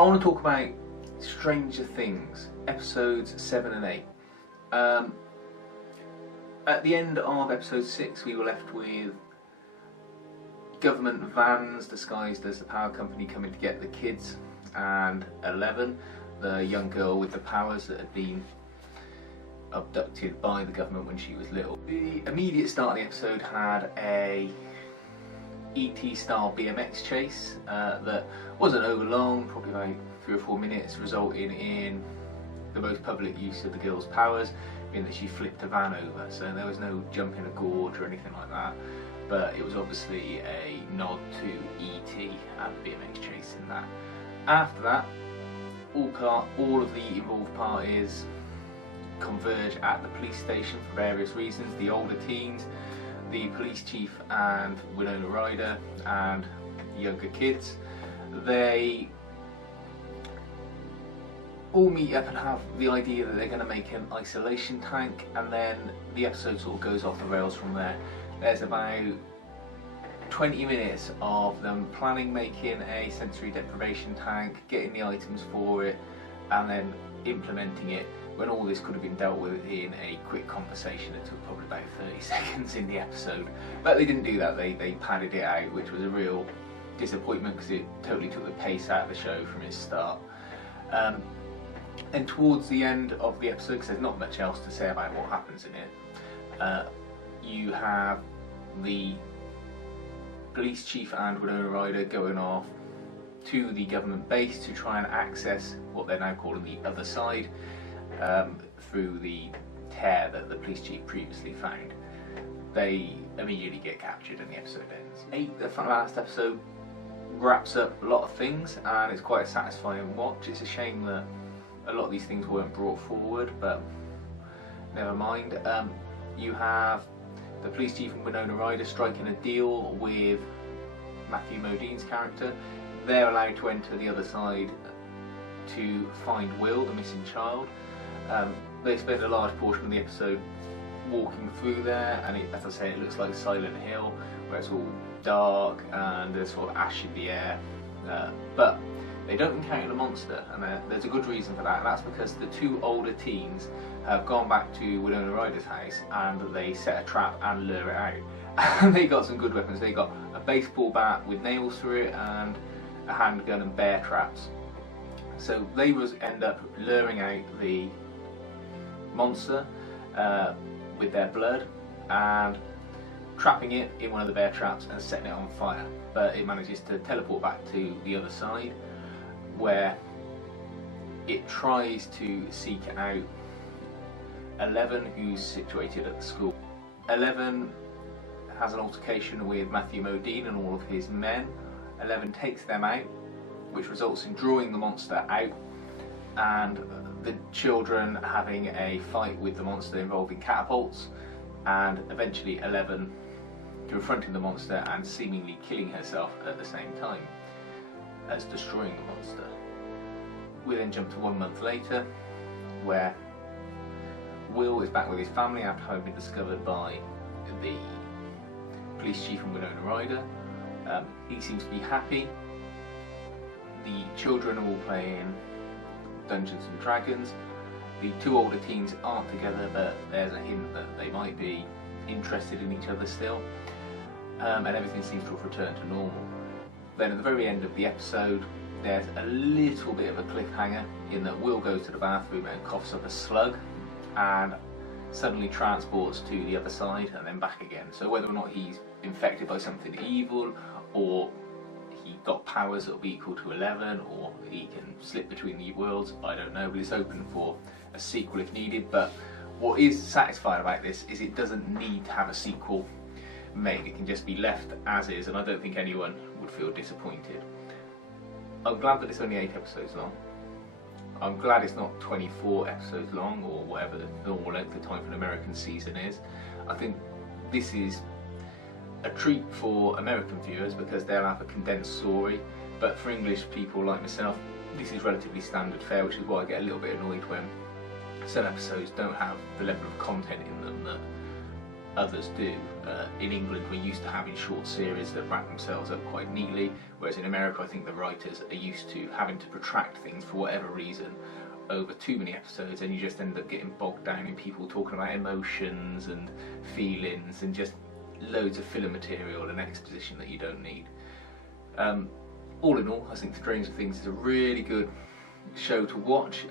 I want to talk about Stranger Things, episodes 7 and 8. At the end of episode 6 we were left with government vans disguised as the power company coming to get the kids, and 11, the young girl with the powers that had been abducted by the government when she was little. The immediate start of the episode had a ET style BMX chase that wasn't over long, probably about 3 or 4 minutes, resulting in the most public use of the girl's powers, in that she flipped a van over. So there was no jumping a gorge or anything like that, but it was obviously a nod to ET and the BMX chase in that. After that, all of the involved parties converge at the police station for various reasons. The older teens, the police chief and Winona Ryder, and the younger kids. They all meet up and have the idea that they're going to make an isolation tank, and then the episode sort of goes off the rails from there. There's about 20 minutes of them planning making a sensory deprivation tank, getting the items for it, and then implementing it, when all this could have been dealt with in a quick conversation that took probably about 30 seconds in the episode. But they didn't do that, they padded it out, which was a real disappointment because it totally took the pace out of the show from its start. And towards the end of the episode, because there's not much else to say about what happens in it, you have the police chief and Winona Ryder going off to the government base to try and access what they're now calling the other side, through the tear that the police chief previously found. They immediately get captured and the episode ends. The last episode wraps up a lot of things and it's quite a satisfying watch. It's a shame that a lot of these things weren't brought forward, but never mind. You have the police chief and Winona Ryder striking a deal with Matthew Modine's character. They're allowed to enter the other side to find Will, the missing child. They spend a large portion of the episode walking through there, and as I say, it looks like Silent Hill, where it's all dark and there's sort of ash in the air. But they don't encounter the monster, and there's a good reason for that, and that's because the two older teens have gone back to Winona Ryder's house and they set a trap and lure it out. And they got some good weapons. They got a baseball bat with nails through it and a handgun and bear traps. So they end up luring out the monster with their blood and trapping it in one of the bear traps and setting it on fire. But it manages to teleport back to the other side, where it tries to seek out 11, who's situated at the school. 11 has an altercation with Matthew Modine and all of his men. 11 takes them out, which results in drawing the monster out, and the children having a fight with the monster involving catapults, and eventually 11 confronting the monster and seemingly killing herself at the same time as destroying the monster. We then jump to 1 month later, where Will is back with his family after having been discovered by the police chief and Winona Ryder. He seems to be happy. The children are all playing Dungeons and Dragons. The two older teens aren't together, but there's a hint that they might be interested in each other still. And everything seems to have returned to normal. Then at the very end of the episode, there's a little bit of a cliffhanger in that Will goes to the bathroom and coughs up a slug and suddenly transports to the other side and then back again. So whether or not he's infected by something evil, or he got powers that will be equal to 11, or he can slip between the worlds, I don't know, but it's open for a sequel if needed. But what is satisfying about this is it doesn't need to have a sequel made. It can just be left as is, and I don't think anyone would feel disappointed. I'm glad that it's only 8 episodes long. I'm glad it's not 24 episodes long, or whatever the normal length of time for an American season is. I think this is a treat for American viewers because they'll have a condensed story, but for English people like myself, this is relatively standard fare, which is why I get a little bit annoyed when some episodes don't have the level of content in them that others do. In England, we're used to having short series that wrap themselves up quite neatly, whereas in America I think the writers are used to having to protract things for whatever reason over too many episodes, and you just end up getting bogged down in people talking about emotions and feelings and just loads of filler material and exposition that you don't need. All in all, I think Stranger Things is a really good show to watch.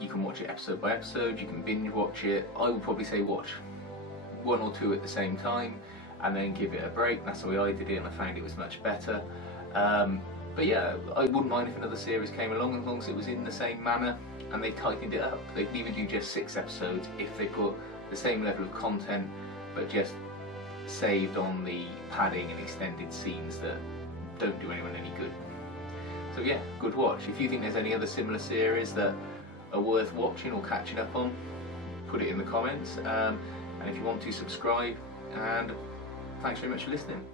You can watch it episode by episode, you can binge watch it. I would probably say watch 1 or 2 at the same time and then give it a break. That's the way I did it, and I found it was much better. But yeah, I wouldn't mind if another series came along, as long as it was in the same manner and they tightened it up. They could even do just 6 episodes if they put the same level of content but just saved on the padding and extended scenes that don't do anyone any good. So yeah, good watch. If you think there's any other similar series that are worth watching or catching up on, put it in the comments. And if you want to, subscribe, and thanks very much for listening.